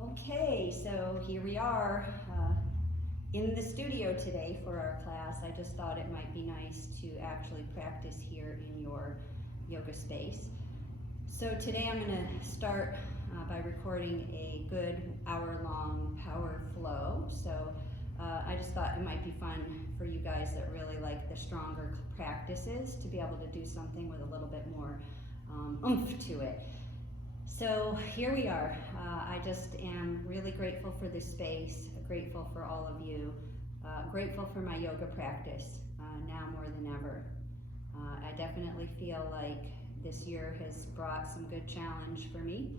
Okay, so here we are in the studio today for our class. I just thought it might be nice to actually practice here in your yoga space. So today I'm going to start by recording a good hour-long power flow. So I just thought it might be fun for you guys that really like the stronger practices to be able to do something with a little bit more oomph to it. So here we are. I just am really grateful for this space, grateful for all of you, grateful for my yoga practice now more than ever. I definitely feel like this year has brought some good challenge for me,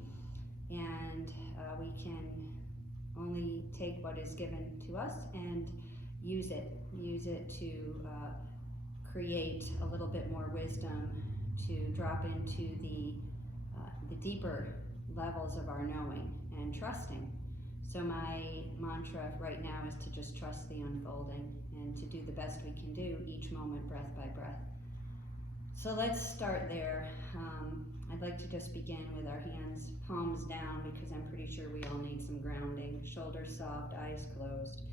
and we can only take what is given to us and use it to create a little bit more wisdom, to drop into the deeper levels of our knowing and trusting. So my mantra right now is to just trust the unfolding and to do the best we can do each moment, breath by breath. So let's start there. I'd like to just begin with our hands palms down, because I'm pretty sure we all need some grounding. Shoulders soft, eyes closed,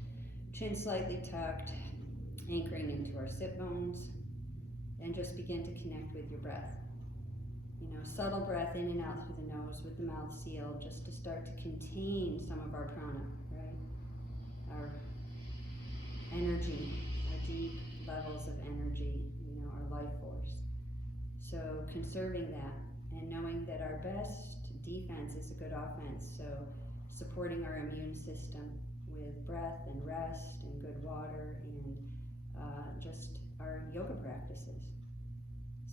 chin slightly tucked, anchoring into our sit bones, and just begin to connect with your breath. Subtle breath in and out through the nose with the mouth sealed, just to start to contain some of our prana, right? Our energy, our deep levels of energy, our life force. So conserving that and knowing that our best defense is a good offense. So supporting our immune system with breath and rest and good water and just our yoga practices.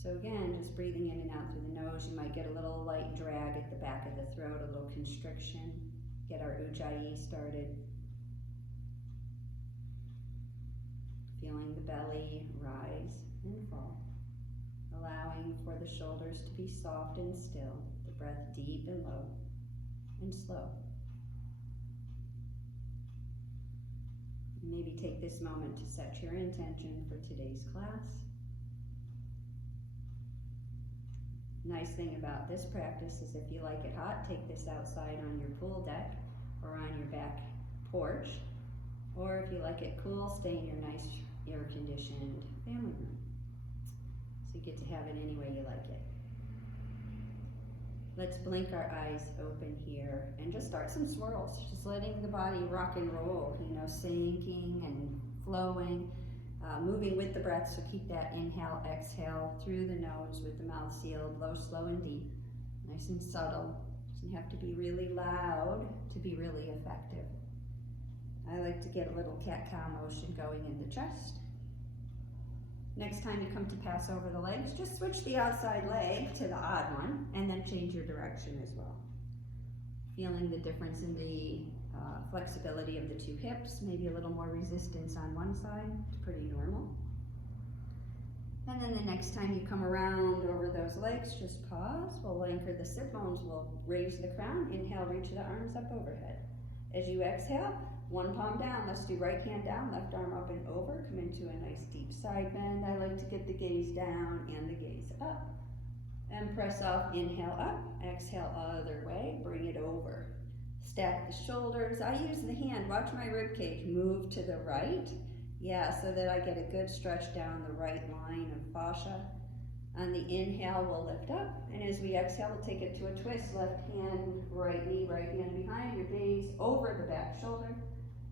So again, just breathing in and out through the nose. You might get a little light drag at the back of the throat, a little constriction. Get our ujjayi started. Feeling the belly rise and fall. Allowing for the shoulders to be soft and still. The breath deep and low and slow. Maybe take this moment to set your intention for today's class. Nice thing about this practice is if you like it hot, take this outside on your pool deck or on your back porch. Or if you like it cool, stay in your nice air-conditioned family room. So you get to have it any way you like it. Let's blink our eyes open here and just start some swirls. Just letting the body rock and roll, sinking and flowing. Moving with the breath, so keep that inhale, exhale through the nose with the mouth sealed, low, slow, and deep. Nice and subtle. Doesn't have to be really loud to be really effective. I like to get a little cat-cow motion going in the chest. Next time you come to pass over the legs, just switch the outside leg to the odd one, and then change your direction as well. Feeling the difference in the flexibility of the two hips, maybe a little more resistance on one side, pretty normal. And then the next time you come around over those legs, just pause. We'll anchor the sit bones. We'll raise the crown. Inhale, reach the arms up overhead. As you exhale, one palm down. Let's do right hand down, left arm up and over. Come into a nice deep side bend. I like to get the gaze down and the gaze up. And press off, inhale up, exhale other way, bring it over. Stack the shoulders. I use the hand, watch my rib cage move to the right. Yeah, so that I get a good stretch down the right line of fascia. On the inhale, we'll lift up. And as we exhale, we'll take it to a twist. Left hand, right knee, right hand behind. Your gaze over the back shoulder.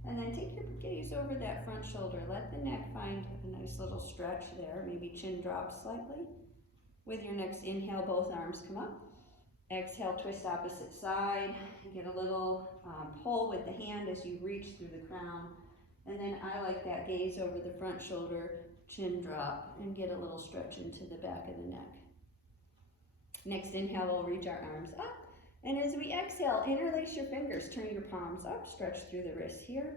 And then take your gaze over that front shoulder. Let the neck find a nice little stretch there. Maybe chin drops slightly. With your next inhale, both arms come up. Exhale, twist opposite side. Get a little pull with the hand as you reach through the crown. And then I like that gaze over the front shoulder, chin drop, and get a little stretch into the back of the neck. Next inhale, we'll reach our arms up. And as we exhale, interlace your fingers. Turn your palms up, stretch through the wrists here.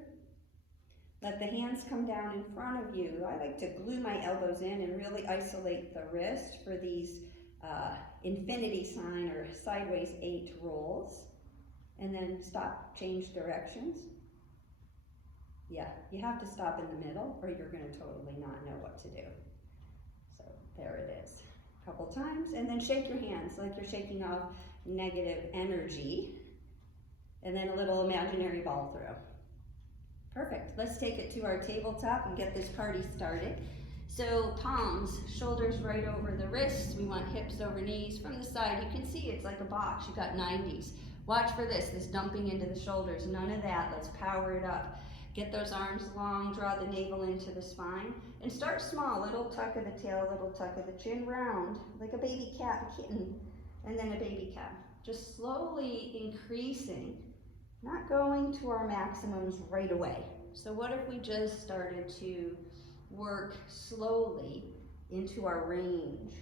Let the hands come down in front of you. I like to glue my elbows in and really isolate the wrist for these infinity sign or sideways 8 rolls. And then stop, change directions. Yeah, you have to stop in the middle or you're going to totally not know what to do. So there it is. A couple times, and then shake your hands like you're shaking off negative energy. And then a little imaginary ball throw. Perfect. Let's take it to our tabletop and get this party started. So palms, shoulders right over the wrists. We want hips over knees. From the side, you can see it's like a box. You've got 90s. Watch for this dumping into the shoulders. None of that. Let's power it up. Get those arms long, draw the navel into the spine, and start small. Little tuck of the tail, little tuck of the chin, round, like a baby cat, a kitten, and then a baby cat. Just slowly increasing, not going to our maximums right away. So what if we just started to work slowly into our range?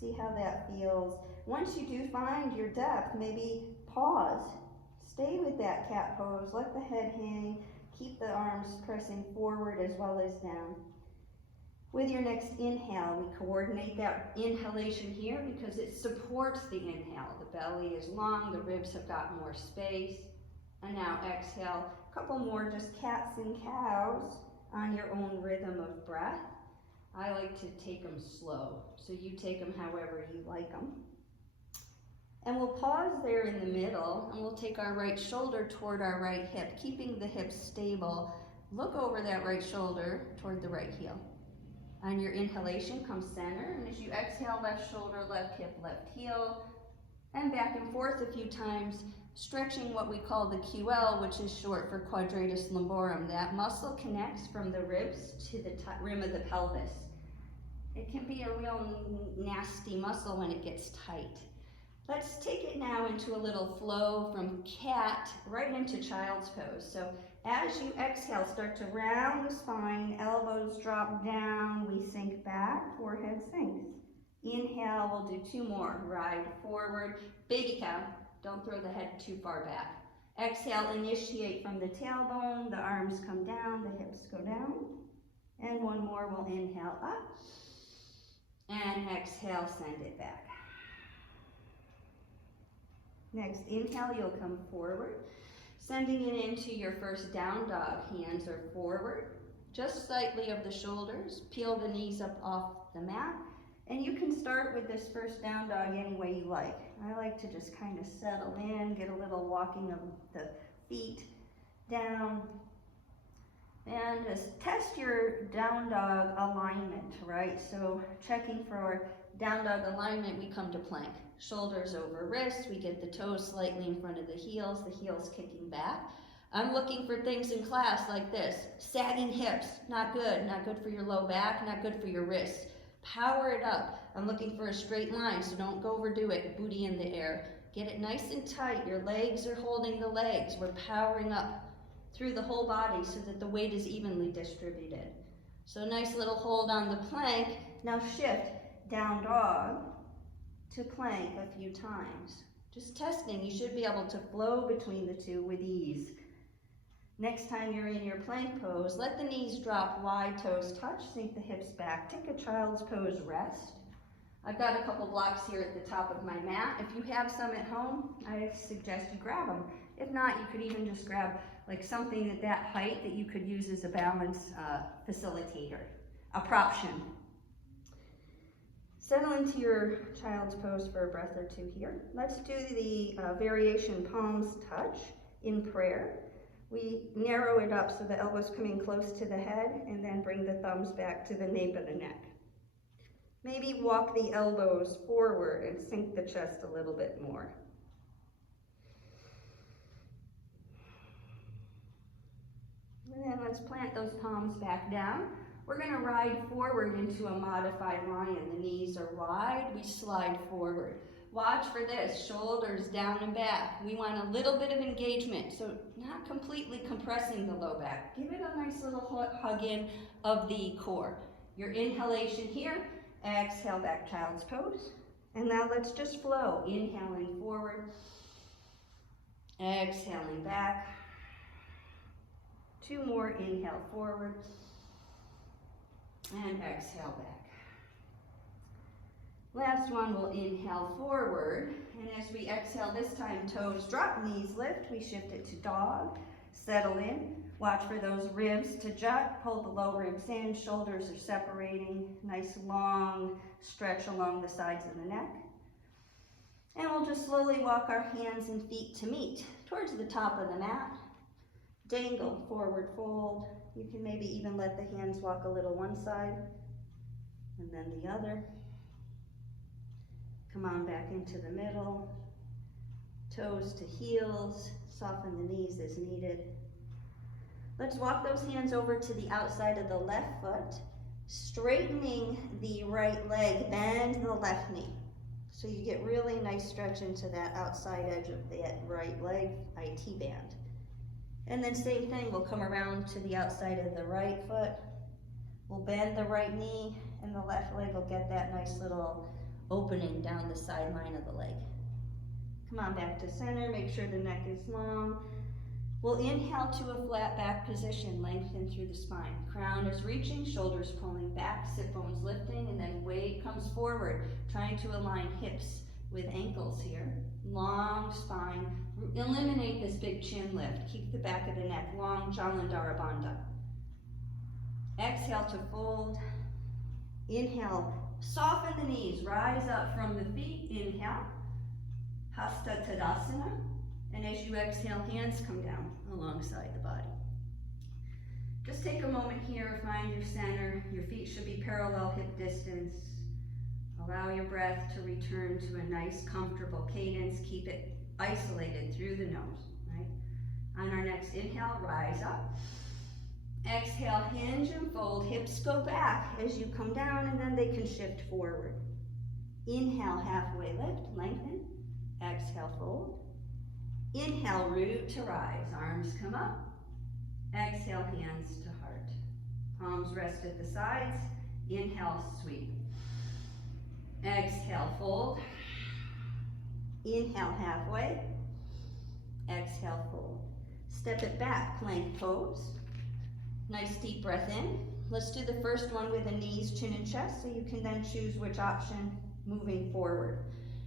See how that feels. Once you do find your depth, maybe pause. Stay with that cat pose. Let the head hang. Keep the arms pressing forward as well as down. With your next inhale, we coordinate that inhalation here because it supports the inhale. The belly is long, the ribs have got more space. And now exhale, a couple more just cats and cows on your own rhythm of breath. I like to take them slow, so you take them however you like them. And we'll pause there in the middle, and we'll take our right shoulder toward our right hip, keeping the hips stable. Look over that right shoulder toward the right heel. On your inhalation, come center, and as you exhale, left shoulder, left hip, left heel, and back and forth a few times, stretching what we call the QL, which is short for quadratus lumborum. That muscle connects from the ribs to the rim of the pelvis. It can be a real nasty muscle when it gets tight. Let's take it now into a little flow from cat right into child's pose. So as you exhale, start to round the spine, elbows drop down, we sink back, forehead sinks. Inhale, we'll do two more. Ride forward, baby cow. Don't throw the head too far back. Exhale, initiate from the tailbone, the arms come down, the hips go down. And one more, we'll inhale up. And exhale, send it back. Next, inhale, you'll come forward, sending it into your first down dog. Hands are forward, just slightly of the shoulders. Peel the knees up off the mat. And you can start with this first down dog any way you like. I like to just kind of settle in, get a little walking of the feet down. And just test your down dog alignment, right? So checking for our down dog alignment, we come to plank. Shoulders over wrists, we get the toes slightly in front of the heels kicking back. I'm looking for things in class like this. Sagging hips, not good for your low back, not good for your wrists. Power it up. I'm looking for a straight line, so don't overdo it. Booty in the air. Get it nice and tight. Your legs are holding the legs. We're powering up through the whole body so that the weight is evenly distributed. So nice little hold on the plank. Now shift down dog to plank a few times. Just testing. You should be able to flow between the two with ease. Next time you're in your plank pose, let the knees drop, wide toes touch, sink the hips back. Take a child's pose rest. I've got a couple blocks here at the top of my mat. If you have some at home, I suggest you grab them. If not, you could even just grab like something at that height that you could use as a balance facilitator, a proption. Settle into your child's pose for a breath or two here. Let's do the variation palms touch in prayer. We narrow it up so the elbows come in close to the head and then bring the thumbs back to the nape of the neck. Maybe walk the elbows forward and sink the chest a little bit more. And then let's plant those palms back down. We're going to ride forward into a modified lion. The knees are wide, we slide forward. Watch for this, shoulders down and back. We want a little bit of engagement, so not completely compressing the low back. Give it a nice little hug in of the core. Your inhalation here, exhale back, child's pose. And now let's just flow, inhaling forward, exhaling back. Two more, inhale forward, and exhale back. Last one, we'll inhale forward, and as we exhale this time, toes drop, knees lift, we shift it to dog, settle in, watch for those ribs to jut, pull the low ribs in, shoulders are separating, nice long stretch along the sides of the neck. And we'll just slowly walk our hands and feet to meet towards the top of the mat. Dangle, forward fold. You can maybe even let the hands walk a little one side and then the other. Come on back into the middle. Toes to heels. Soften the knees as needed. Let's walk those hands over to the outside of the left foot, straightening the right leg, bend the left knee. So you get really nice stretch into that outside edge of that right leg, IT band. And then same thing, we'll come around to the outside of the right foot. We'll bend the right knee, and the left leg will get that nice little opening down the sideline of the leg. Come on back to center, make sure the neck is long. We'll inhale to a flat back position, lengthen through the spine. Crown is reaching, shoulders pulling back, sit bones lifting, and then weight comes forward, trying to align hips with ankles here. Long spine. Eliminate this big chin lift. Keep the back of the neck long, Jalandhara Bandha. Exhale to fold. Inhale, soften the knees, rise up from the feet. Inhale, Hasta Tadasana. And as you exhale, hands come down alongside the body. Just take a moment here, find your center. Your feet should be parallel hip distance. Allow your breath to return to a nice, comfortable cadence. Keep it isolated through the nose, right? On our next inhale, rise up. Exhale, hinge and fold. Hips go back as you come down, and then they can shift forward. Inhale, halfway lift, lengthen. Exhale, fold. Inhale, root to rise. Arms come up. Exhale, hands to heart. Palms rest at the sides. Inhale, sweep. Exhale, fold. Inhale, halfway. Exhale, fold. Step it back, plank pose. Nice deep breath in. Let's do the first one with the knees, chin, and chest, so you can then choose which option moving forward.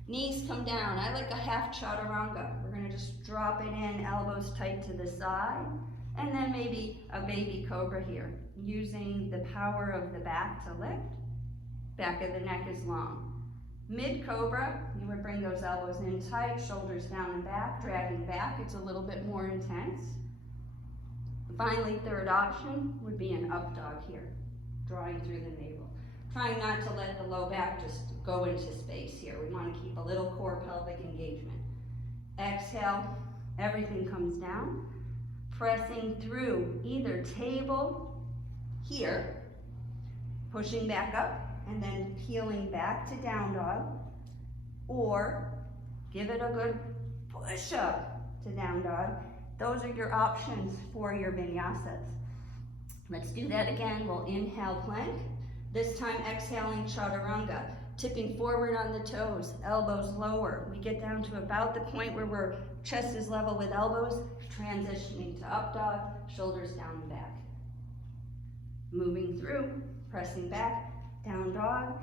Knees come down. I like a half chaturanga. We're going to just drop it in, elbows tight to the side, and then maybe a baby cobra here, using the power of the back to lift. Back of the neck is long. Mid cobra, you would bring those elbows in tight, shoulders down and back, dragging back. It's a little bit more intense. Finally, third option would be an up dog here, drawing through the navel. Trying not to let the low back just go into space here. We want to keep a little core pelvic engagement. Exhale, everything comes down. Pressing through either table here, pushing back up, and then peeling back to down dog, or give it a good push up to down dog. Those are your options for your vinyasas. Let's do that again. We'll inhale, plank. This time exhaling chaturanga, tipping forward on the toes, elbows lower. We get down to about the point where our chest is level with elbows, transitioning to up dog, shoulders down and back. Moving through, pressing back, down dog.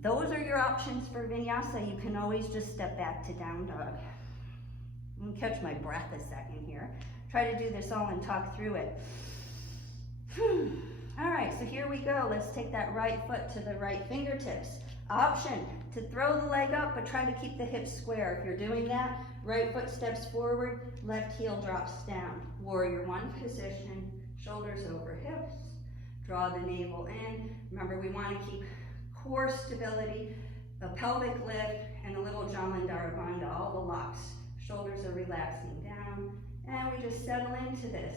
Those are your options for vinyasa. You can always just step back to down dog. I'm gonna catch my breath a second here. Try to do this all and talk through it. All right, so here we go. Let's take that right foot to the right fingertips. Option to throw the leg up, but try to keep the hips square. If you're doing that, right foot steps forward, left heel drops down. Warrior one position, shoulders over hips. Draw the navel in. Remember, we want to keep core stability, a pelvic lift, and a little Jalandhara Bandha, all the locks. Shoulders are relaxing down, and we just settle into this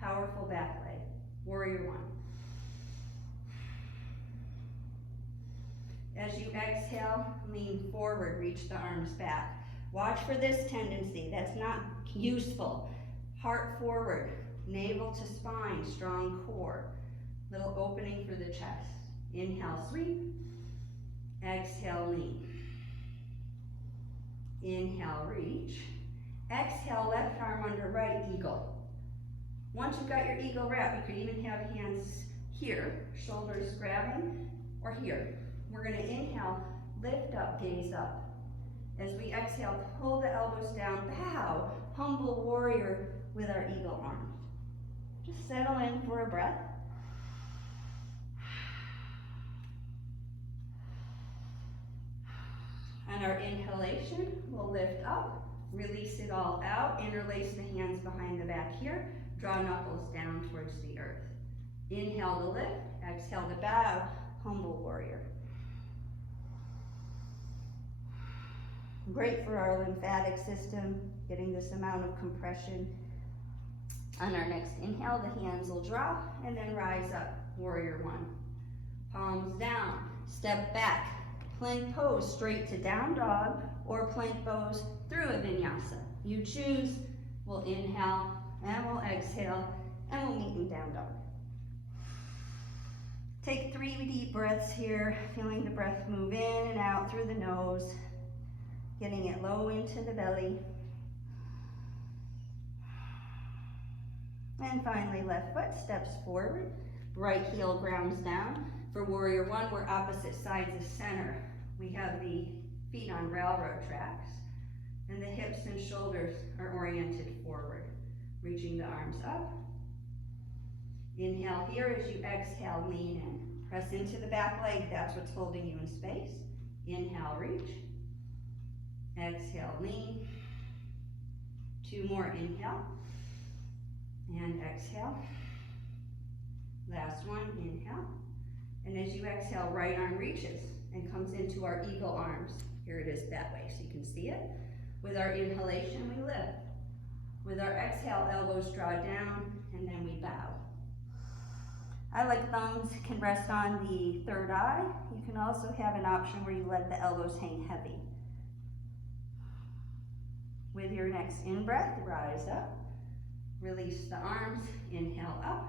powerful back leg. Warrior one. As you exhale, lean forward, reach the arms back. Watch for this tendency, that's not useful. Heart forward, navel to spine, strong core. Little opening for the chest. Inhale, sweep. Exhale, lean. Inhale, reach. Exhale, left arm under right, eagle. Once you've got your eagle wrap, you could even have hands here, shoulders grabbing, or here. We're going to inhale, lift up, gaze up. As we exhale, pull the elbows down, bow, humble warrior with our eagle arms. Just settle in for a breath. And our inhalation, we'll lift up, release it all out, interlace the hands behind the back here, draw knuckles down towards the earth. Inhale to lift, exhale to bow, humble warrior. Great for our lymphatic system, getting this amount of compression. On our next inhale, the hands will drop and then rise up, warrior one. Palms down, step back, plank pose straight to down dog or plank pose through a vinyasa. You choose. We'll inhale and we'll exhale and we'll meet in down dog. Take 3 deep breaths here, feeling the breath move in and out through the nose, getting it low into the belly. And finally, left foot steps forward, right heel grounds down. For warrior one, we're opposite sides of center. We have the feet on railroad tracks, and the hips and shoulders are oriented forward, reaching the arms up. Inhale here. As you exhale, lean in. Press into the back leg, that's what's holding you in space. Inhale, reach. Exhale, lean. 2 more, inhale. And exhale. Last one, inhale. And as you exhale, right arm reaches and comes into our eagle arms. Here it is that way, so you can see it. With our inhalation, we lift. With our exhale, elbows draw down, and then we bow. I like thumbs can rest on the third eye. You can also have an option where you let the elbows hang heavy. With your next in-breath, rise up. Release the arms, inhale up.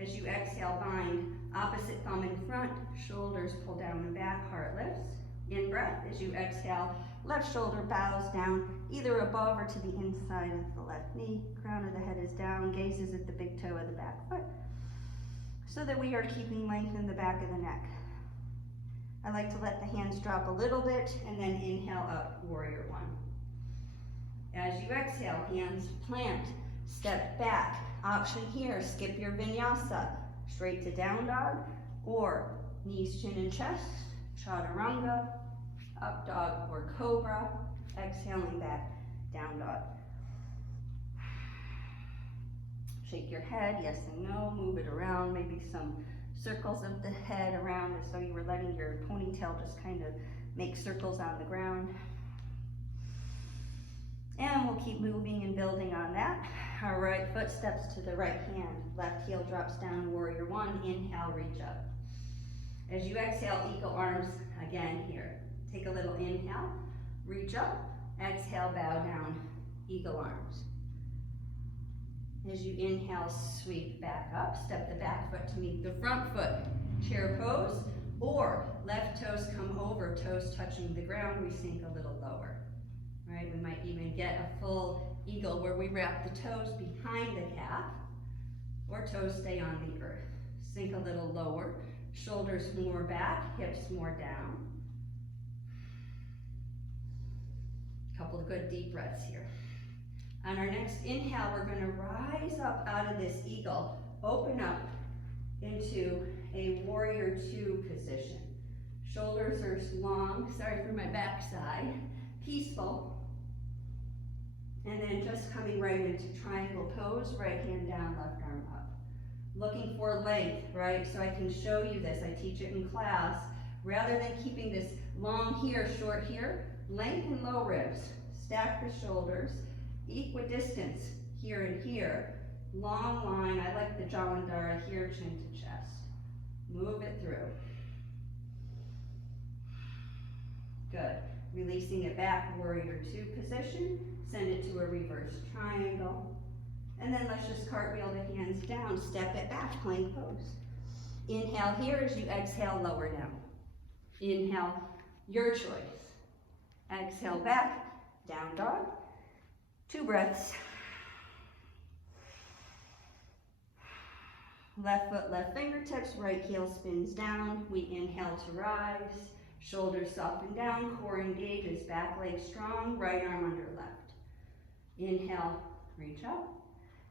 As you exhale, bind opposite thumb in front, shoulders pull down and back, heart lifts. In breath, as you exhale, left shoulder bows down, either above or to the inside of the left knee. Crown of the head is down, gaze is at the big toe of the back foot, so that we are keeping length in the back of the neck. I like to let the hands drop a little bit and then inhale up, warrior one. As you exhale, hands plant, step back. Option here, skip your vinyasa, straight to down dog, or knees, chin, and chest, chaturanga, up dog or cobra, exhaling back, down dog. Shake your head, yes and no, move it around, maybe some circles of the head around as though you were letting your ponytail just kind of make circles on the ground. And we'll keep moving and building on that. Our right foot steps to the right hand. Left heel drops down, warrior one. Inhale, reach up. As you exhale, eagle arms again here. Take a little inhale, reach up. Exhale, bow down, eagle arms. As you inhale, sweep back up. Step the back foot to meet the front foot. Chair pose, or left toes come over, toes touching the ground. We sink a little lower. Right, we might even get a full eagle where we wrap the toes behind the calf, or toes stay on the earth. Sink a little lower, shoulders more back, hips more down. Couple of good deep breaths here. On our next inhale, we're going to rise up out of this eagle, open up into a warrior two position. Shoulders are long, sorry for my backside, peaceful. And then just coming right into triangle pose, right hand down, left arm up. Looking for length, right? So I can show you this, I teach it in class. Rather than keeping this long here, short here, lengthen low ribs, stack the shoulders, equidistance here and here. Long line, I like the Jalandhara here, chin to chest. Move it through. Good. Releasing it back, warrior two position. Send it to a reverse triangle. And then let's just cartwheel the hands down, step it back, plank pose. Inhale here, as you exhale, lower down. Inhale, your choice. Exhale back, down dog. 2 breaths. Left foot, left fingertips, right heel spins down. We inhale to rise. Shoulders soften down, core engages, back leg strong, right arm under left. Inhale, reach up.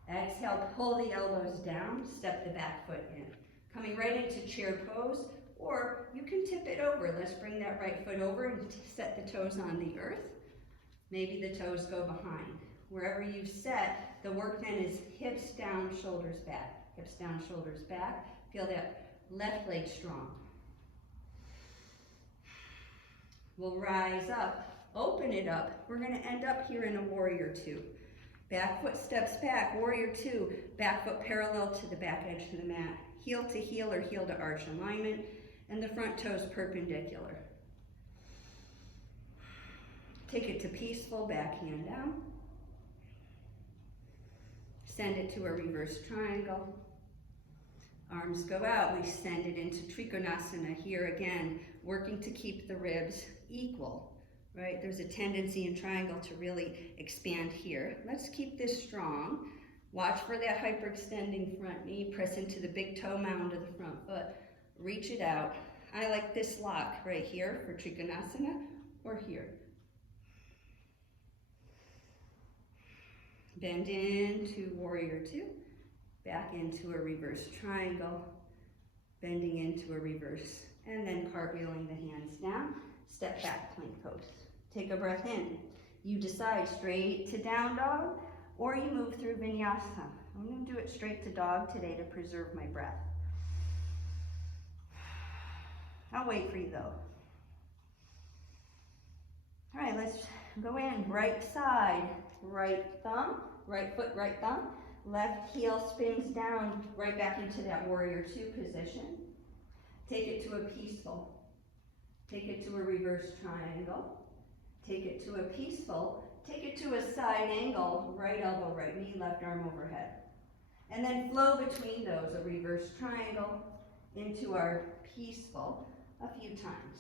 Exhale, pull the elbows down, step the back foot in. Coming right into chair pose, Or you can tip it over. Let's bring that right foot over and set the toes on the earth. Maybe the toes go behind. Wherever you've set, the work then is hips down, shoulders back. Hips down, shoulders back. Feel that left leg strong. We'll rise up, open it up. We're going to end up here in a warrior two. Back foot steps back, warrior two. Back foot parallel to the back edge of the mat. Heel to heel or heel to arch alignment. And the front toes perpendicular. Take it to peaceful, back hand down. Send it to a reverse triangle. Arms go out, we send it into Trikonasana here again, working to keep the ribs equal, right? There's a tendency in triangle to really expand here. Let's keep this strong. Watch for that hyperextending front knee, press into the big toe mound of the front foot, reach it out. I like this lock right here for Trikonasana or here. Bend into warrior two, back into a reverse triangle, bending into a reverse, and then cartwheeling the hands down, step back, plank pose. Take a breath in. You decide straight to down dog, or you move through Vinyasa. I'm going to do it straight to dog today to preserve my breath. I'll wait for you though. All right, let's go in. Right side, right thumb, right foot, right thumb. Left heel spins down, right back into that warrior two position. Take it to a peaceful. Take it to a reverse triangle. Take it to a peaceful. Take it to a side angle, right elbow, right knee, left arm overhead. And then flow between those, a reverse triangle into our peaceful a few times.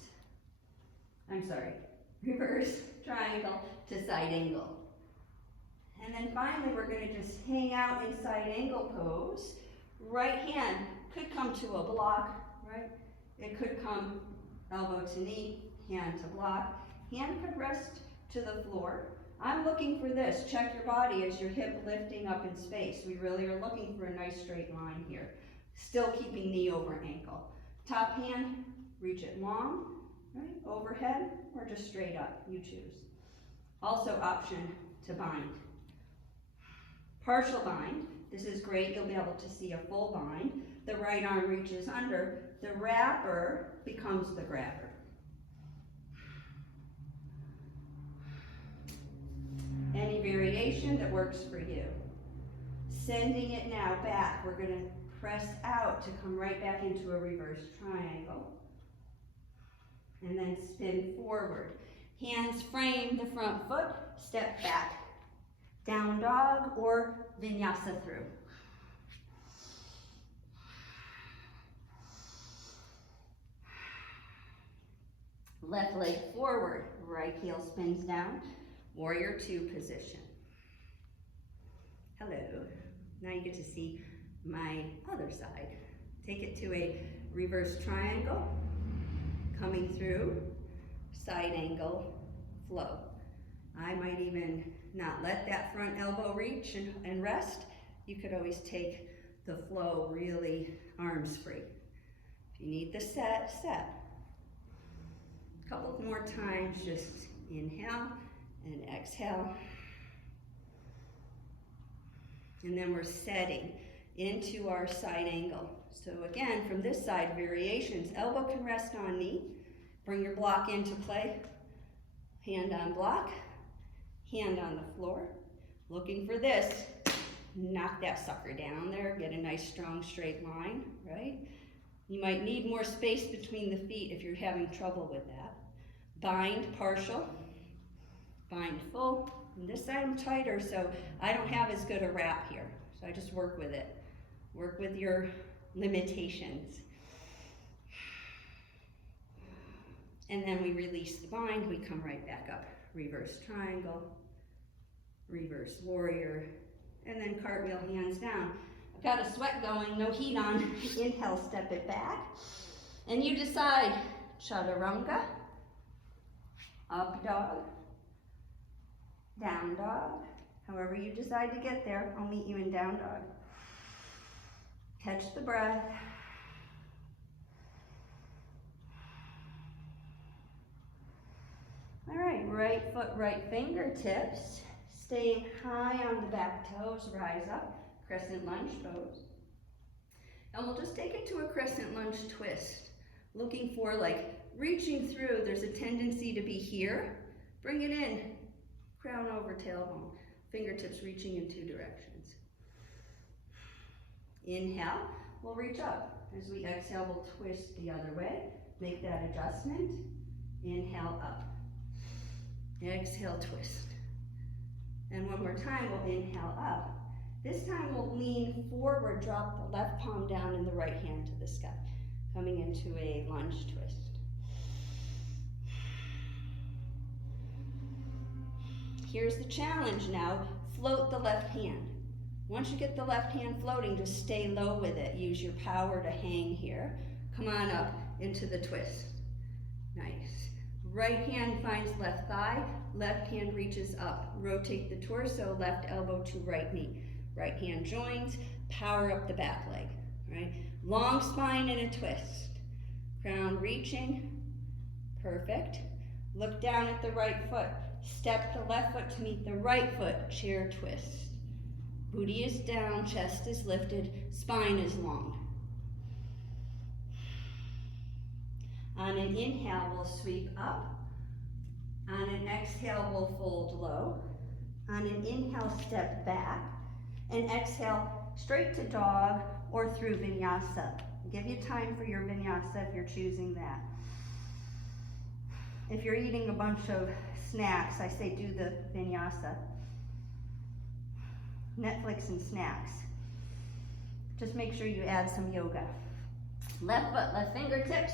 I'm sorry, reverse triangle to side angle. And then finally, we're going to just hang out in side angle pose. Right hand could come to a block, right? It could come elbow to knee, hand to block. Hand could rest to the floor. I'm looking for this. Check your body as your hip lifting up in space. We really are looking for a nice straight line here. Still keeping knee over ankle. Top hand, reach it long, right? Overhead, or just straight up, you choose. Also option to bind. Partial bind, this is great, you'll be able to see a full bind. The right arm reaches under, the wrapper becomes the grabber. Any variation that works for you. Sending it now back, we're gonna press out to come right back into a reverse triangle. And then spin forward. Hands frame the front foot, step back. Down dog or Vinyasa through. Left leg forward, right heel spins down, warrior two position. Hello. Now you get to see my other side. Take it to a reverse triangle, coming through, side angle, flow. I might even not let that front elbow reach and rest. You could always take the flow really arms free. If you need the set, set. A couple more times, just inhale and exhale. And then we're setting into our side angle. So again, from this side, variations. Elbow can rest on knee. Bring your block into play. Hand on block. Hand on the floor, looking for this. Knock that sucker down there, get a nice strong straight line, right? You might need more space between the feet if you're having trouble with that. Bind partial, bind full. And this side I'm tighter, so I don't have as good a wrap here. So I just work with it. Work with your limitations. And then we release the bind, we come right back up. Reverse triangle, reverse warrior, and then cartwheel hands down. I've got a sweat going, no heat on. Inhale, step it back. And you decide, chaturanga, up dog, down dog. However you decide to get there, I'll meet you in down dog. Catch the breath. right foot, right fingertips, staying high on the back toes, rise up, crescent lunge pose. And we'll just take it to a crescent lunge twist, looking for like reaching through. There's a tendency to be here. Bring it in, crown over tailbone, fingertips reaching in 2 directions. Inhale, we'll reach up. As we exhale, we'll twist the other way. Make that adjustment. Inhale up. Exhale, twist. And one more time, we'll inhale up. This time we'll lean forward, drop the left palm down and the right hand to the sky, coming into a lunge twist. Here's the challenge now, float the left hand. Once you get the left hand floating, just stay low with it. Use your power to hang here. Come on up into the twist. Nice. Right hand finds left thigh, left hand reaches up. Rotate the torso, left elbow to right knee. Right hand joins, power up the back leg, right? Long spine in a twist. Crown reaching, perfect. Look down at the right foot. Step the left foot to meet the right foot, chair twist. Booty is down, chest is lifted, spine is long. On an inhale, we'll sweep up. On an exhale, we'll fold low. On an inhale, step back. And exhale, straight to dog or through Vinyasa. I'll give you time for your Vinyasa if you're choosing that. If you're eating a bunch of snacks, I say do the Vinyasa. Netflix and snacks. Just make sure you add some yoga. Left foot, left fingertips,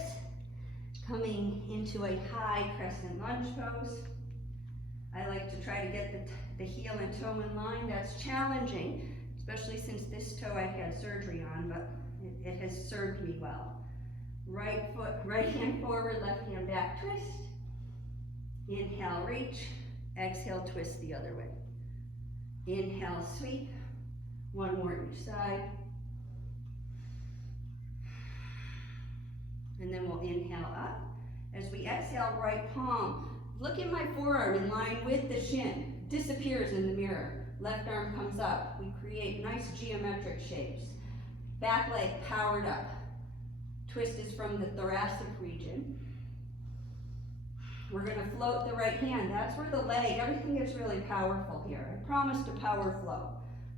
coming into a high crescent lunge pose. I like to try to get the heel and toe in line. That's challenging, especially since this toe I had surgery on, but it has served me well. Right foot, right hand forward, left hand back twist. Inhale, reach. Exhale, twist the other way. Inhale, sweep. One more each side. And then we'll inhale up. As we exhale, right palm. Look at my forearm in line with the shin. Disappears in the mirror. Left arm comes up. We create nice geometric shapes. Back leg powered up. Twist is from the thoracic region. We're going to float the right hand. That's where the leg, everything gets really powerful here. I promised a power flow.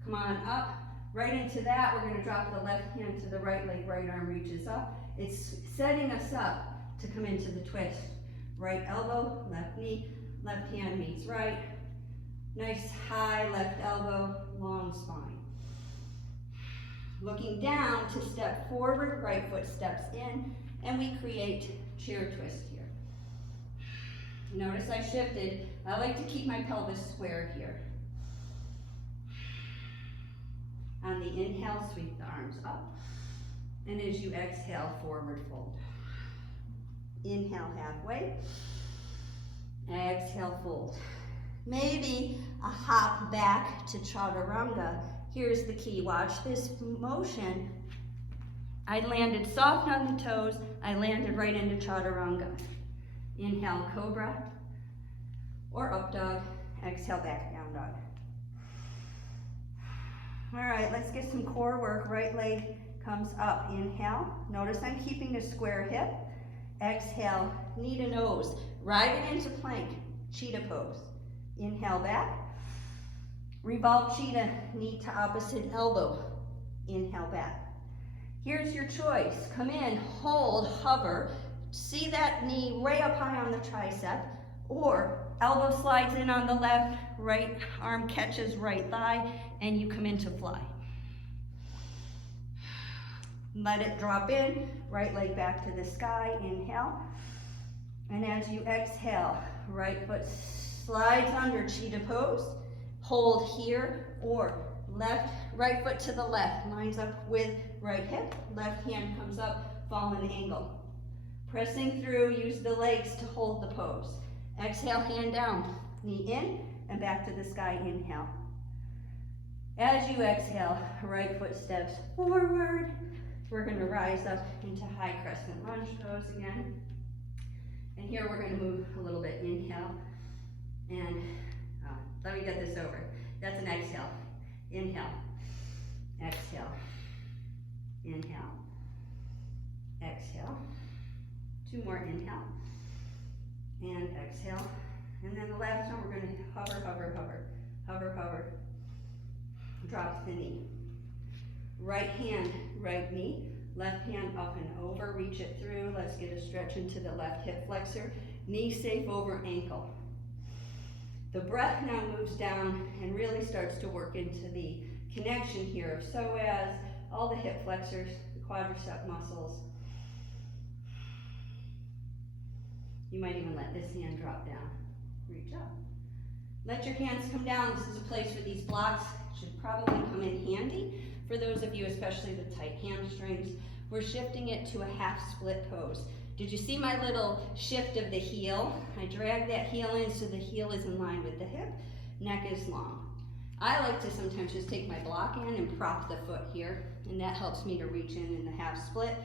Come on up. Right into that, we're going to drop the left hand to the right leg. Right arm reaches up. It's setting us up to come into the twist. Right elbow, left knee, left hand meets right. Nice high left elbow, long spine. Looking down to step forward, right foot steps in, and we create chair twist here. Notice I shifted. I like to keep my pelvis square here. On the inhale, sweep the arms up. And as you exhale, forward fold. Inhale halfway. Exhale, fold. Maybe a hop back to chaturanga. Here's the key. Watch this motion. I landed soft on the toes. I landed right into chaturanga. Inhale, cobra or up dog. Exhale, back down dog. All right, let's get some core work. Right leg comes up. Inhale. Notice I'm keeping a square hip. Exhale, knee to nose. Ride it into plank. Cheetah pose. Inhale back. Revolve cheetah, knee to opposite elbow. Inhale back. Here's your choice. Come in, hold, hover. See that knee way up high on the tricep, or elbow slides in on the left, right arm catches right thigh, and you come into fly. Let it drop in, right leg back to the sky, inhale. And as you exhale, right foot slides under cheetah pose, hold here, or right foot to the left, lines up with right hip, left hand comes up, fallen angle. Pressing through, use the legs to hold the pose. Exhale, hand down, knee in, and back to the sky, inhale. As you exhale, right foot steps forward. We're gonna rise up into high crescent lunge pose again. And here we're gonna move a little bit. Inhale, me get this over. That's an exhale. Inhale. Exhale. Inhale. Exhale. 2 more, inhale. And exhale. And then the last one, we're going to hover, hover, hover. Hover, hover. Drop the knee. Right hand, right knee. Left hand up and over, reach it through. Let's get a stretch into the left hip flexor. Knee safe over ankle. The breath now moves down and really starts to work into the connection here of psoas, all the hip flexors, the quadricep muscles. You might even let this hand drop down. Reach up. Let your hands come down. This is a place where these blocks should probably come in handy. For those of you, especially with tight hamstrings, we're shifting it to a half split pose. Did you see my little shift of the heel? I drag that heel in so the heel is in line with the hip, neck is long. I like to sometimes just take my block in and prop the foot here, and that helps me to reach in the half split.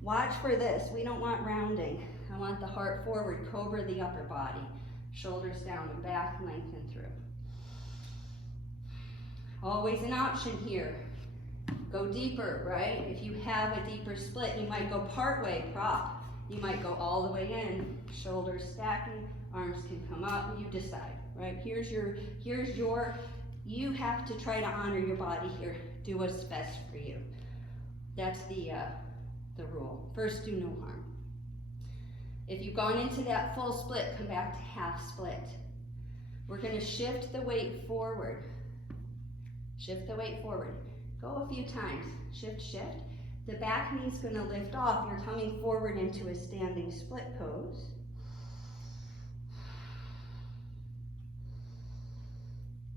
Watch for this, we don't want rounding. I want the heart forward, cobra the upper body. Shoulders down and back, lengthen through. Always an option here. Go deeper, right? If you have a deeper split, you might go part way, prop. You might go all the way in, shoulders stacking, arms can come up, you decide, right? Here's your, you have to try to honor your body here. Do what's best for you. That's the rule. First, do no harm. If you've gone into that full split, come back to half split. We're gonna shift the weight forward. Shift the weight forward. Go a few times, shift, shift. The back knee's gonna lift off. You're coming forward into a standing split pose.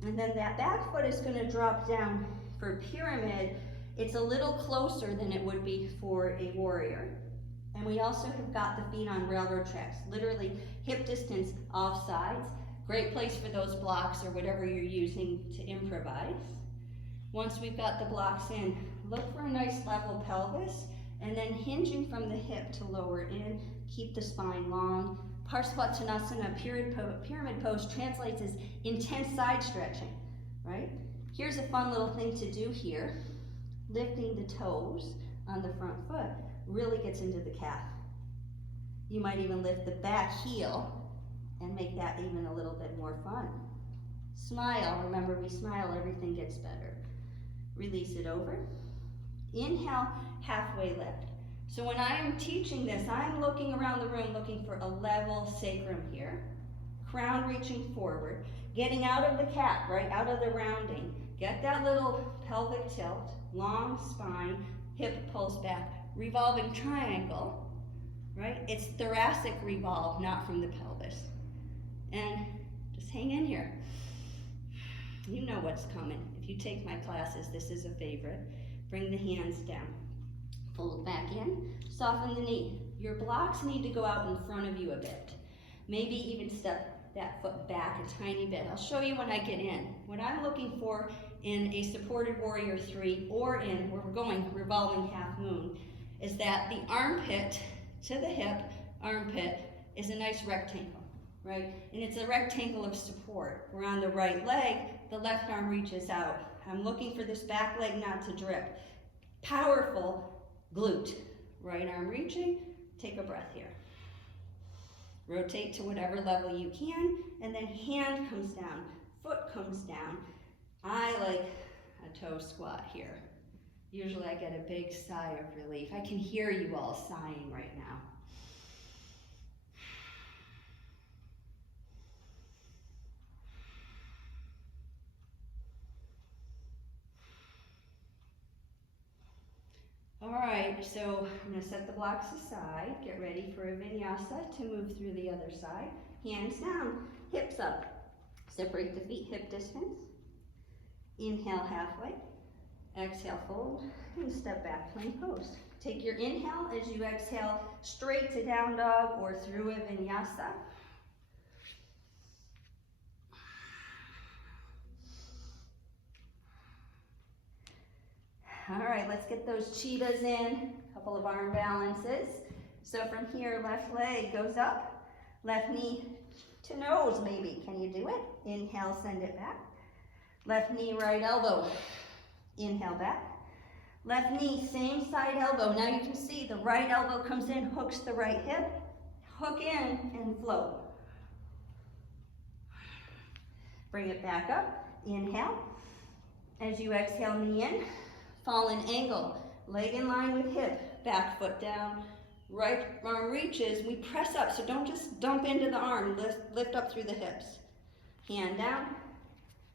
And then that back foot is gonna drop down for pyramid. It's a little closer than it would be for a warrior. And we also have got the feet on railroad tracks, literally hip distance off sides. Great place for those blocks or whatever you're using to improvise. Once we've got the blocks in, look for a nice level pelvis, and then hinging from the hip to lower in, keep the spine long. Parsvottanasana, pyramid pose, translates as intense side stretching, right? Here's a fun little thing to do here. Lifting the toes on the front foot really gets into the calf. You might even lift the back heel and make that even a little bit more fun. Smile, remember we smile, everything gets better. Release it over. Inhale, halfway lift. So when I am teaching this, I'm looking around the room looking for a level sacrum here. Crown reaching forward, getting out of the cat, right, out of the rounding. Get that little pelvic tilt, long spine, hip pulls back, revolving triangle, right? It's thoracic revolve, not from the pelvis. And just hang in here. You know what's coming. If you take my classes, this is a favorite. Bring the hands down. Fold back in. Soften the knee. Your blocks need to go out in front of you a bit. Maybe even step that foot back a tiny bit. I'll show you when I get in. What I'm looking for in a supported warrior 3 or in where we're going revolving half moon is that the armpit to the hip, armpit, is a nice rectangle, right? And it's a rectangle of support. We're on the right leg, the left arm reaches out. I'm looking for this back leg not to drip. Powerful glute. Right arm reaching, take a breath here. Rotate to whatever level you can, and then hand comes down, foot comes down. I like a toe squat here. Usually I get a big sigh of relief. I can hear you all sighing right now. All right, so I'm gonna set the blocks aside, get ready for a vinyasa to move through the other side. Hands down, hips up. Separate the feet hip distance. Inhale halfway, exhale fold, and step back plank pose. Take your inhale as you exhale straight to down dog or through a vinyasa. All right, let's get those cheetahs in. A couple of arm balances. So from here, left leg goes up, left knee to nose maybe. Can you do it? Inhale, send it back. Left knee, right elbow. Inhale back. Left knee, same side elbow. Now you can see the right elbow comes in, hooks the right hip. Hook in and float. Bring it back up. Inhale. As you exhale, knee in. Fallen angle. Leg in line with hip. Back foot down. Right arm reaches. We press up, so don't just dump into the arm. Lift up through the hips. Hand down.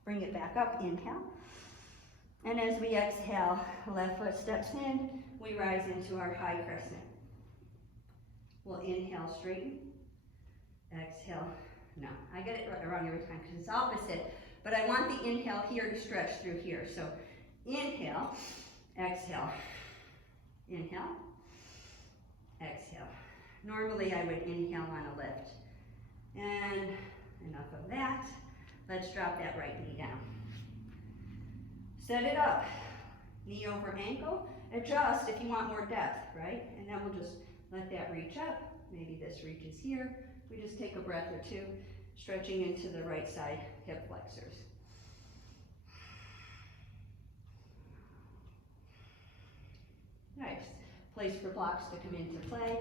Bring it back up. Inhale. And as we exhale, left foot steps in. We rise into our high crescent. We'll inhale, straighten. Exhale. No, I get it wrong every time because it's opposite. But I want the inhale here to stretch through here. So inhale, exhale. Inhale, exhale. Normally I would inhale on a lift. And enough of that. Let's drop that right knee down. Set it up. Knee over ankle. Adjust if you want more depth, right? And then we'll just let that reach up. Maybe this reaches here. We just take a breath or two, stretching into the right side hip flexors. Nice. Place for blocks to come into play.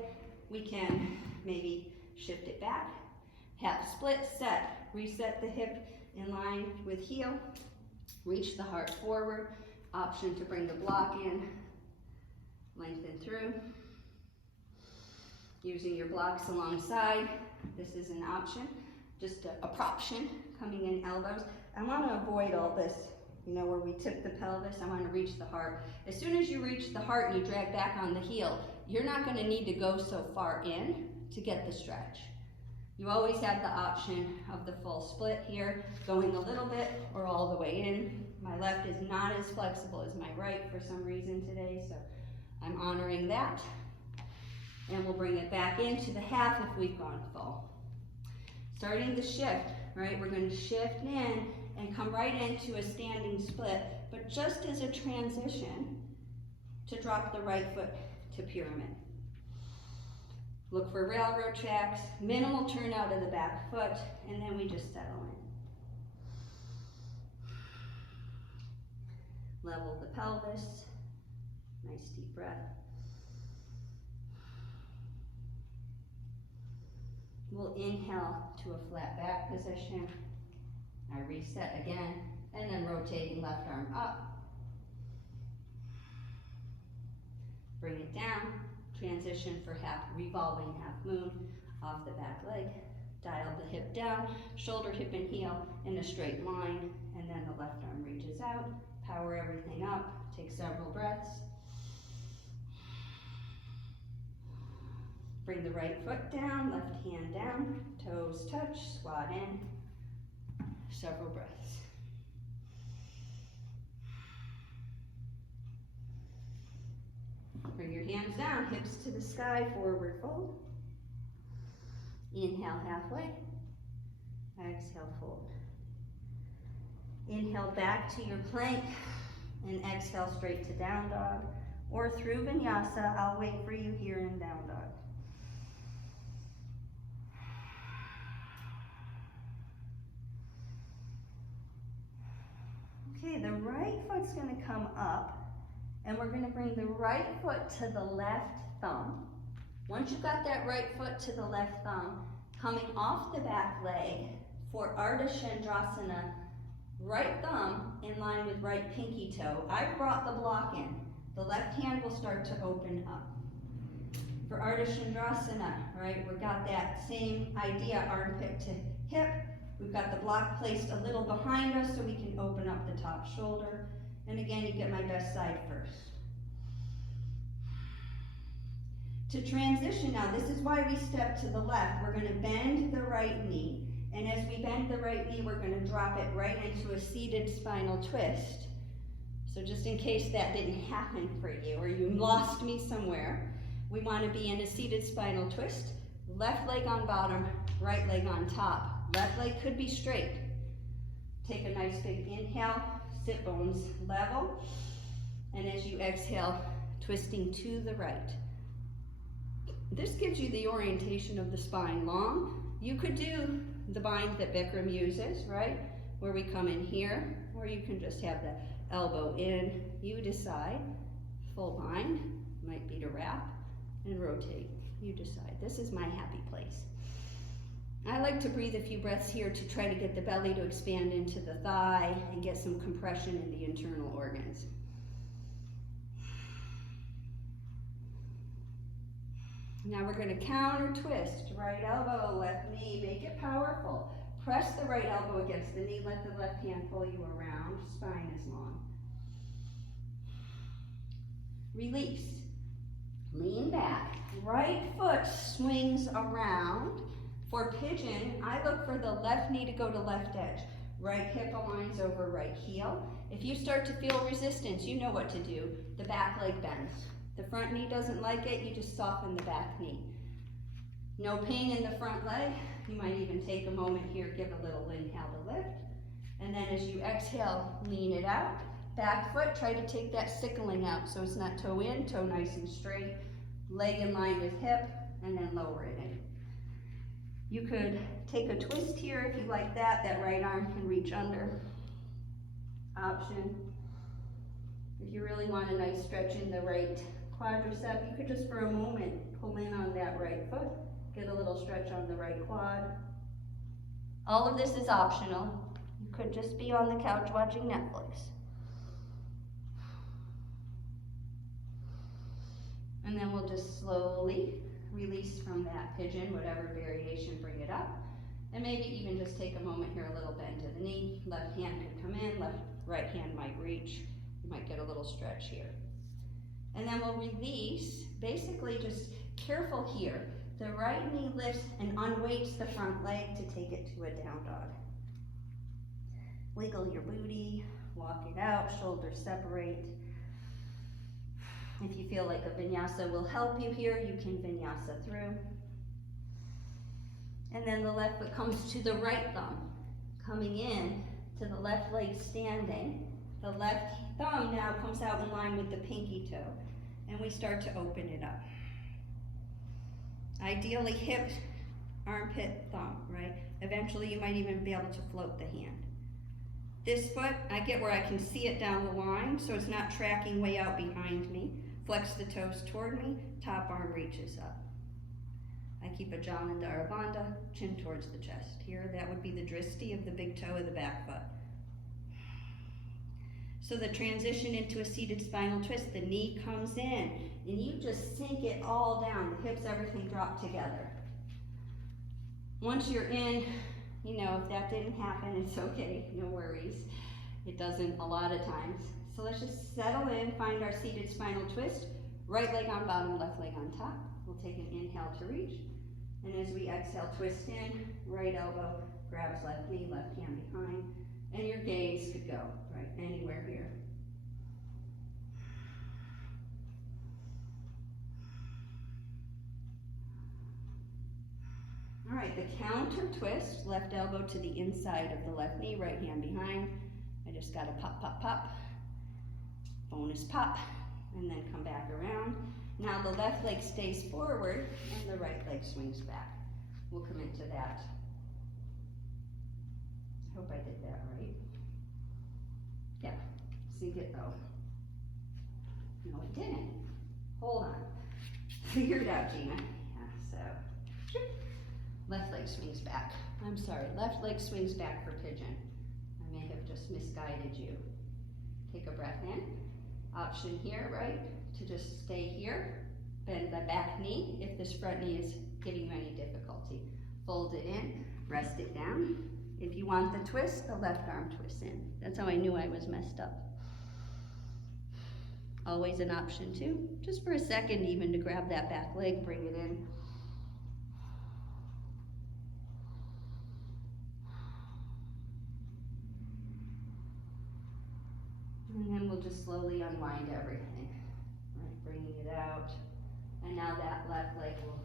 We can maybe shift it back. Half split, set. Reset the hip in line with heel. Reach the heart forward. Option to bring the block in. Lengthen through. Using your blocks alongside. This is an option. Just a proption. Coming in elbows. I want to avoid all this, you know, where we tip the pelvis. I want to reach the heart. As soon as you reach the heart and you drag back on the heel, you're not going to need to go so far in to get the stretch. You always have the option of the full split here, going a little bit or all the way in. My left is not as flexible as my right for some reason today, so I'm honoring that. And we'll bring it back into the half if we've gone full. Starting to shift, right? We're going to shift in and come right into a standing split, but just as a transition to drop the right foot to pyramid. Look for railroad tracks, minimal turn out of the back foot, and then we just settle in. Level the pelvis. Nice deep breath. We'll inhale to a flat back position. I reset again, and then rotating left arm up. Bring it down. Transition for half revolving half moon off the back leg. Dial the hip down, shoulder, hip, and heel in a straight line, and then the left arm reaches out. Power everything up. Take several breaths. Bring the right foot down, left hand down, toes touch, squat in. Several breaths. Bring your hands down, hips to the sky, forward fold. Inhale halfway. Exhale, fold. Inhale back to your plank and exhale straight to down dog or through Vinyasa. I'll wait for you here in down dog. Okay, the right foot's going to come up. And we're going to bring the right foot to the left thumb. Once you've got that right foot to the left thumb, coming off the back leg for Ardha Chandrasana, right thumb in line with right pinky toe. I've brought the block in. The left hand will start to open up. For Ardha Chandrasana, right, we've got that same idea, armpit to hip. We've got the block placed a little behind us so we can open up the top shoulder. And again, you get my best side first. To transition now, this is why we step to the left. We're going to bend the right knee. And as we bend the right knee, we're going to drop it right into a seated spinal twist. So just in case that didn't happen for you or you lost me somewhere, we want to be in a seated spinal twist. Left leg on bottom, right leg on top. Left leg could be straight. Take a nice big inhale. Sit bones level, and as you exhale, twisting to the right. This gives you the orientation of the spine long. You could do the bind that Bikram uses, right? Where we come in here, or you can just have the elbow in. You decide. Full bind, might be to wrap and rotate. You decide. This is my happy place. I like to breathe a few breaths here to try to get the belly to expand into the thigh and get some compression in the internal organs. Now we're going to counter twist. Right elbow, left knee, make it powerful. Press the right elbow against the knee, let the left hand pull you around, spine is long. Release. Lean back. Right foot swings around. For pigeon, I look for the left knee to go to left edge. Right hip aligns over right heel. If you start to feel resistance, you know what to do. The back leg bends. The front knee doesn't like it, you just soften the back knee. No pain in the front leg. You might even take a moment here, give a little inhale to lift. And then as you exhale, lean it out. Back foot, try to take that sickling out so it's not toe in, toe nice and straight. Leg in line with hip, and then lower it in. You could take a twist here if you like that. That right arm can reach under. Option. If you really want a nice stretch in the right quadricep, you could just for a moment pull in on that right foot. Get a little stretch on the right quad. All of this is optional. You could just be on the couch watching Netflix. And then we'll just slowly release from that pigeon, whatever variation, bring it up. And maybe even just take a moment here, a little bend to the knee. Left hand can come in, right hand might reach. You might get a little stretch here. And then we'll release, basically just careful here. The right knee lifts and unweights the front leg to take it to a down dog. Wiggle your booty, walk it out, shoulders separate. If you feel like a vinyasa will help you here, you can vinyasa through. And then the left foot comes to the right thumb, coming in to the left leg standing. The left thumb now comes out in line with the pinky toe, and we start to open it up. Ideally hip, armpit, thumb, right? Eventually you might even be able to float the hand. This foot, I get where I can see it down the line, so it's not tracking way out behind me. Flex the toes toward me, top arm reaches up. I keep a Jananda Bandha, chin towards the chest. Here, that would be the dristi of the big toe of the back foot. So the transition into a seated spinal twist, the knee comes in, and you just sink it all down. The hips, everything drop together. Once you're in, you know, if that didn't happen, it's okay, no worries. It doesn't a lot of times. So let's just settle in, find our seated spinal twist. Right leg on bottom, left leg on top. We'll take an inhale to reach. And as we exhale, twist in, right elbow grabs left knee, left hand behind. And your gaze could go, right, anywhere here. All right, the counter twist, left elbow to the inside of the left knee, right hand behind. I just got a pop, pop, pop. Bonus pop, and then come back around. Now the left leg stays forward and the right leg swings back. We'll come into that. I hope I did that right. Yeah, sink it though. No, it didn't. Hold on. Figure it out, Gina. Yeah, so, left leg swings back. I'm sorry, left leg swings back for pigeon. I may have just misguided you. Take a breath in. Option here, right, to just stay here. Bend the back knee if this front knee is giving you any difficulty. Fold it in, rest it down. If you want the twist, the left arm twists in. That's how I knew I was messed up. Always an option too. Just for a second even to grab that back leg, bring it in. And then we'll just slowly unwind everything. Right, bringing it out. And now that left leg will,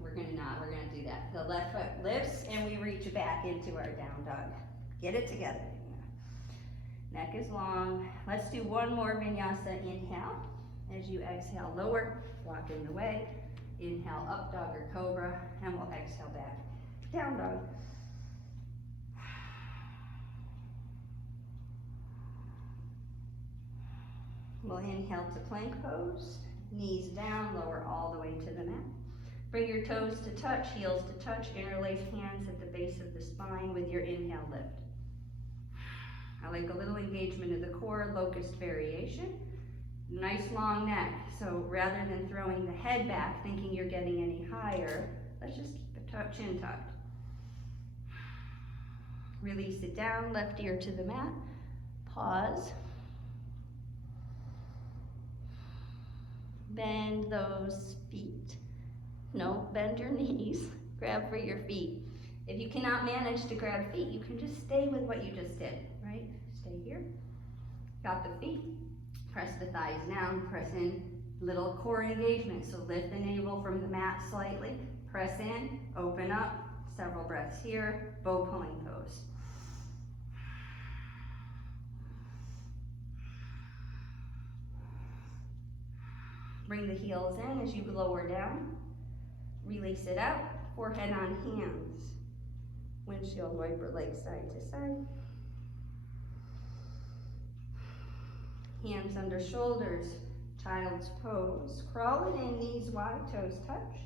we're gonna do that. The left foot lifts and we reach back into our down dog. Get it together. Neck is long. Let's do one more vinyasa. Inhale. As you exhale, lower, walk in the way. Inhale, up dog or cobra, and we'll exhale back. Down dog. We'll inhale to plank pose, knees down, lower all the way to the mat. Bring your toes to touch, heels to touch, interlace hands at the base of the spine with your inhale lift. I like a little engagement of the core, locust variation. Nice long neck, so rather than throwing the head back, thinking you're getting any higher, let's just keep the chin tucked. Release it down, left ear to the mat. Pause. Bend those feet. No, bend your knees. Grab for your feet. If you cannot manage to grab feet, you can just stay with what you just did, right? Stay here. Got the feet. Press the thighs down. Press in. Little core engagement. So lift the navel from the mat slightly. Press in. Open up. Several breaths here. Bow pulling pose. Bring the heels in as you lower down. Release it out. Forehead on hands. Windshield wiper legs side to side. Hands under shoulders. Child's pose. Crawl it in, knees wide, toes touch.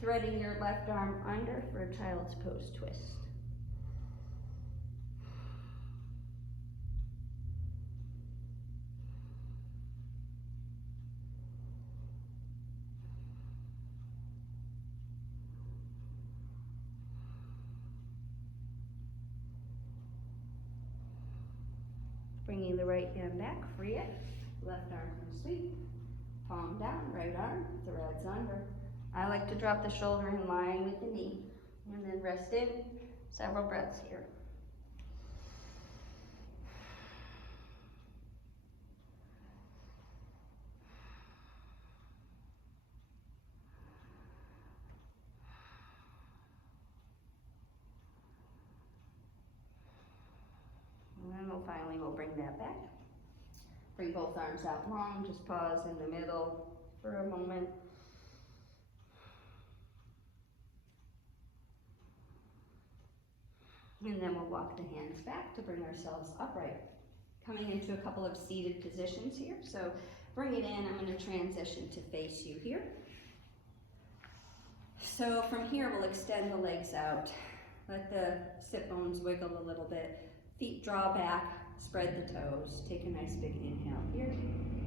Threading your left arm under for a child's pose twist. Bringing the right hand back, free it. Left arm can sweep. Palm down, right arm, threads under. I like to drop the shoulder in line with the knee. And then rest in, several breaths here. And then we'll bring that back. Bring both arms out long, just pause in the middle for a moment. And then we'll walk the hands back to bring ourselves upright. Coming into a couple of seated positions here. So bring it in, I'm going to transition to face you here. So from here we'll extend the legs out. Let the sit bones wiggle a little bit. Feet draw back, spread the toes. Take a nice big inhale here.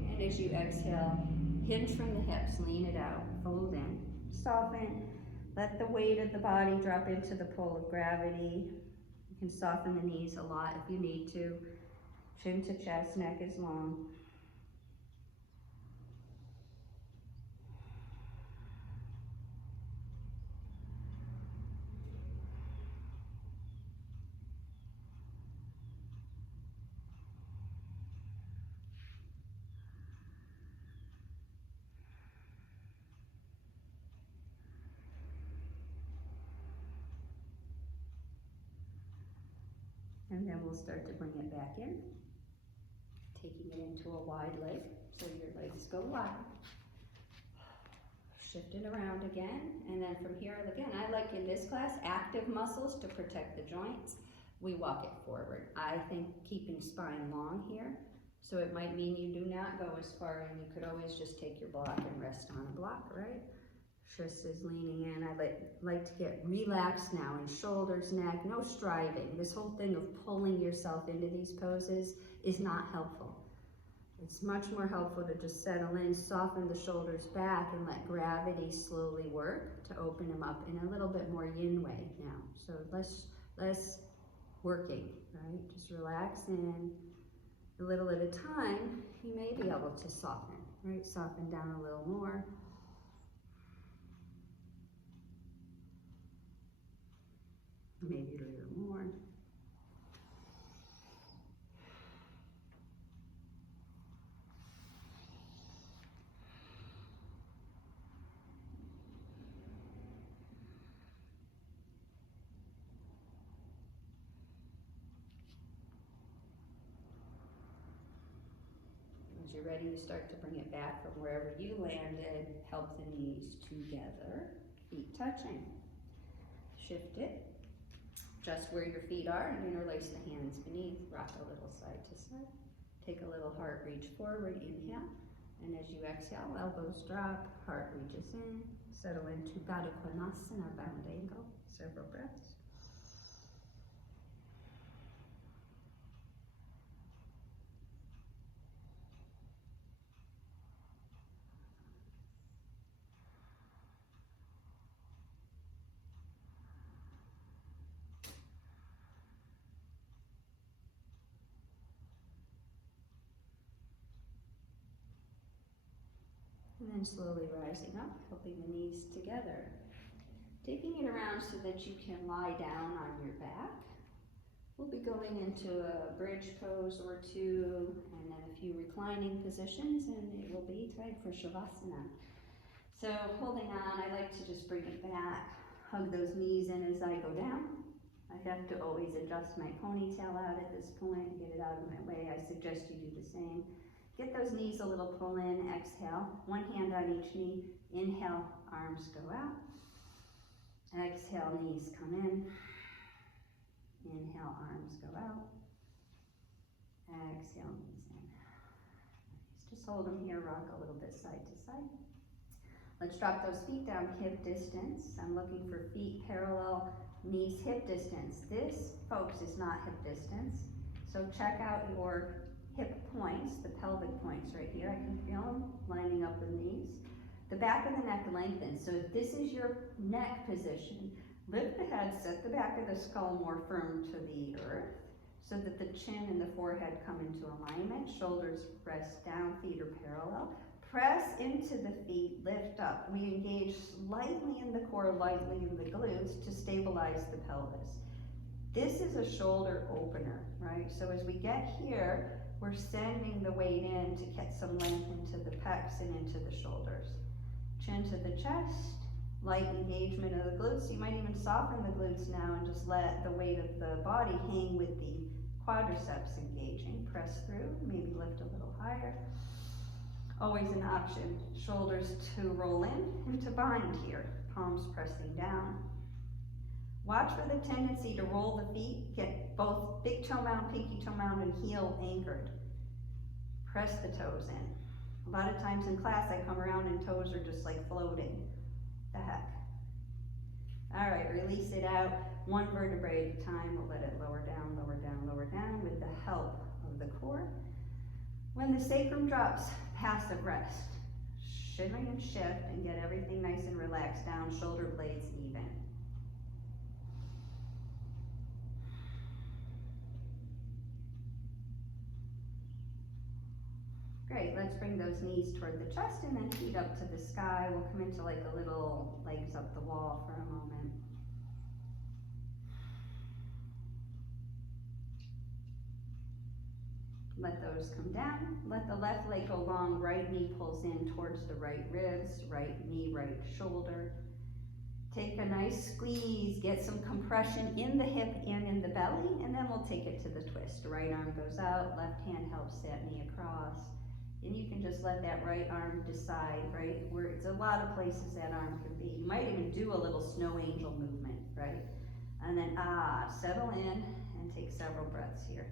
And as you exhale, hinge from the hips, lean it out, fold in, soften. Let the weight of the body drop into the pull of gravity. You can soften the knees a lot if you need to. Chin to chest, neck is long. And then we'll start to bring it back in, taking it into a wide leg, so your legs go wide. Shift it around again, and then from here, again, I like in this class, active muscles to protect the joints. We walk it forward. I think keeping spine long here, so it might mean you do not go as far in. You could always just take your block and rest on a block, right? Wrist is leaning in. I like to get relaxed now in shoulders, neck, no striving. This whole thing of pulling yourself into these poses is not helpful. It's much more helpful to just settle in, soften the shoulders back, and let gravity slowly work to open them up in a little bit more yin way now. So less working, right? Just relax in. A little at a time, you may be able to soften, right? Soften down a little more. Maybe a little more. As you're ready, you start to bring it back from wherever you landed. Help the knees together, feet touching. Shift it. Just where your feet are, and interlace the hands beneath. Rock a little side to side. Take a little heart reach forward, inhale. And as you exhale, elbows drop, heart reaches in. Settle into Baddha Konasana, bound angle. Several breaths. And then slowly rising up, helping the knees together. Taking it around so that you can lie down on your back. We'll be going into a bridge pose or two, and then a few reclining positions, and it will be time for Savasana. So holding on, I like to just bring it back, hug those knees in as I go down. I have to always adjust my ponytail out at this point, get it out of my way. I suggest you do the same. Get those knees a little pull in, exhale. One hand on each knee. Inhale, arms go out. Exhale, knees come in. Inhale, arms go out. Exhale, knees in. Just hold them here, rock a little bit side to side. Let's drop those feet down hip distance. I'm looking for feet parallel, knees hip distance. This, folks, is not hip distance. So check out your hip points, the pelvic points right here. I can feel them lining up with knees. The back of the neck lengthens. So if this is your neck position, lift the head, set the back of the skull more firm to the earth so that the chin and the forehead come into alignment. Shoulders rest down, feet are parallel. Press into the feet, lift up. We engage slightly in the core, lightly in the glutes to stabilize the pelvis. This is a shoulder opener, right? So as we get here, we're sending the weight in to get some length into the pecs and into the shoulders. Chin to the chest, light engagement of the glutes. You might even soften the glutes now and just let the weight of the body hang with the quadriceps engaging. Press through, maybe lift a little higher. Always an option. Shoulders to roll in and to bind here. Palms pressing down. Watch for the tendency to roll the feet, get both big toe mound, pinky toe mound, and heel anchored. Press the toes in. A lot of times in class I come around and toes are just like floating. The heck. All right, release it out. One vertebrae at a time. We'll let it lower down, lower down, lower down with the help of the core. When the sacrum drops, passive rest. Shimmy and shift and get everything nice and relaxed down, shoulder blades even. Great, let's bring those knees toward the chest and then feet up to the sky. We'll come into like a little legs up the wall for a moment. Let those come down. Let the left leg go long, right knee pulls in towards the right ribs, right knee, right shoulder. Take a nice squeeze, get some compression in the hip and in the belly, and then we'll take it to the twist. Right arm goes out, left hand helps that knee across. And you can just let that right arm decide, right? Where it's a lot of places that arm can be. You might even do a little snow angel movement, right? And then settle in and take several breaths here.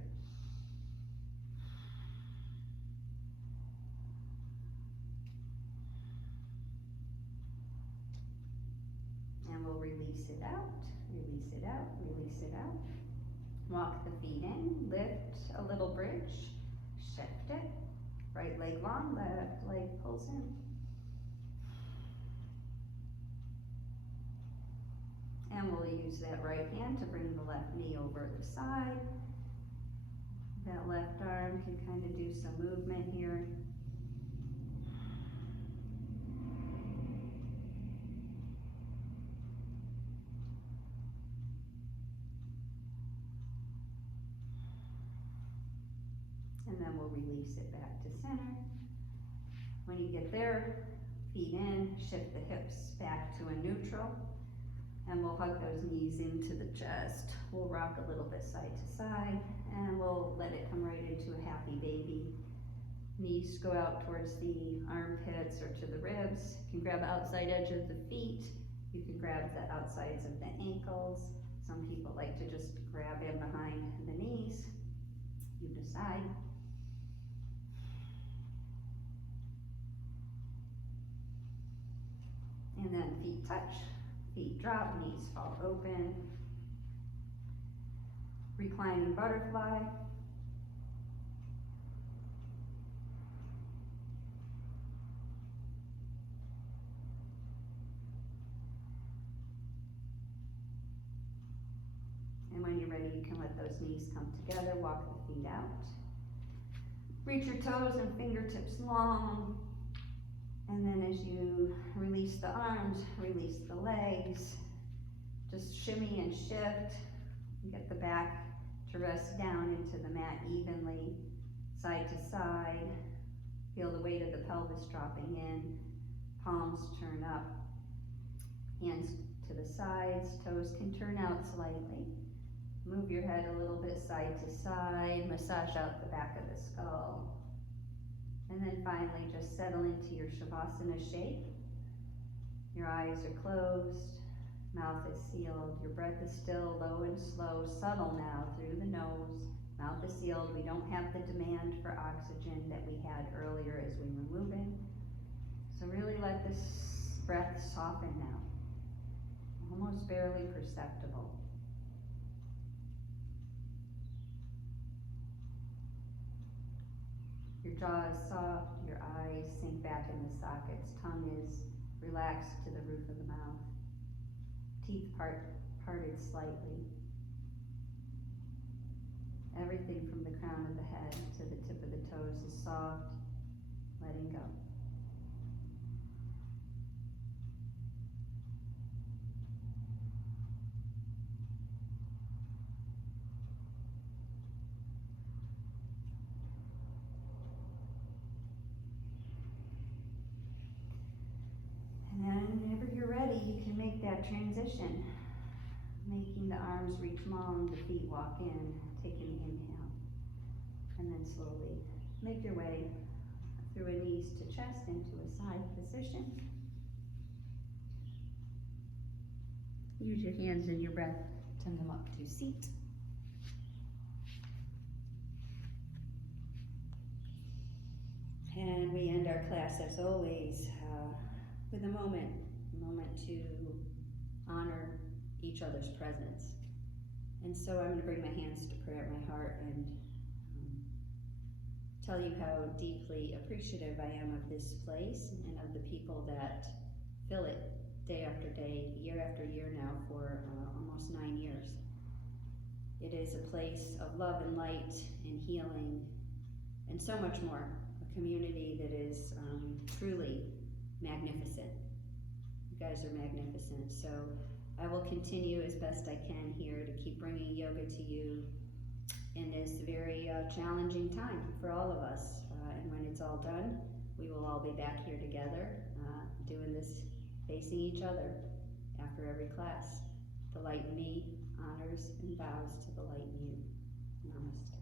And we'll release it out, release it out, release it out. Walk the feet in, lift a little bridge, shift it. Right leg long, left leg pulls in. And we'll use that right hand to bring the left knee over the side. That left arm can kind of do some movement here. And then we'll release it back to center. When you get there, feet in, shift the hips back to a neutral, and we'll hug those knees into the chest. We'll rock a little bit side to side, and we'll let it come right into a happy baby. Knees go out towards the armpits or to the ribs. You can grab the outside edge of the feet. You can grab the outsides of the ankles. Some people like to just side. And then feet touch, feet drop, knees fall open. Reclining butterfly. And when you're ready, you can let those knees come together, walk the feet out. Reach your toes and fingertips long. And then as you release the arms, release the legs, just shimmy and shift. Get the back to rest down into the mat evenly, side to side. Feel the weight of the pelvis dropping in. Palms turn up. Hands to the sides. Toes can turn out slightly. Move your head a little bit side to side. Massage out the back of the skull. And then finally just settle into your Savasana shape. Your eyes are closed. Mouth is sealed. Your breath is still low and slow, subtle now through the nose. Mouth is sealed. We don't have the demand for oxygen that we had earlier as we were moving. So really let this breath soften now. Almost barely perceptible. Your jaw is soft, your eyes sink back in the sockets, tongue is relaxed to the roof of the mouth, teeth parted slightly. Everything from the crown of the head to the tip of the toes is soft, letting go. And then whenever you're ready, you can make that transition. Making the arms reach long, the feet walk in, take an inhale. And then slowly make your way through a knees to chest into a side position. Use your hands and your breath to come up to seat. And we end our class as always with a moment to honor each other's presence. And so I'm going to bring my hands to prayer at my heart and tell you how deeply appreciative I am of this place and of the people that fill it day after day, year after year now for almost 9 years. It is a place of love and light and healing and so much more. A community that is truly magnificent. You guys are magnificent. So I will continue as best I can here to keep bringing yoga to you in this very challenging time for all of us. And when it's all done, we will all be back here together doing this, facing each other after every class. The light in me honors and bows to the light in you. Namaste.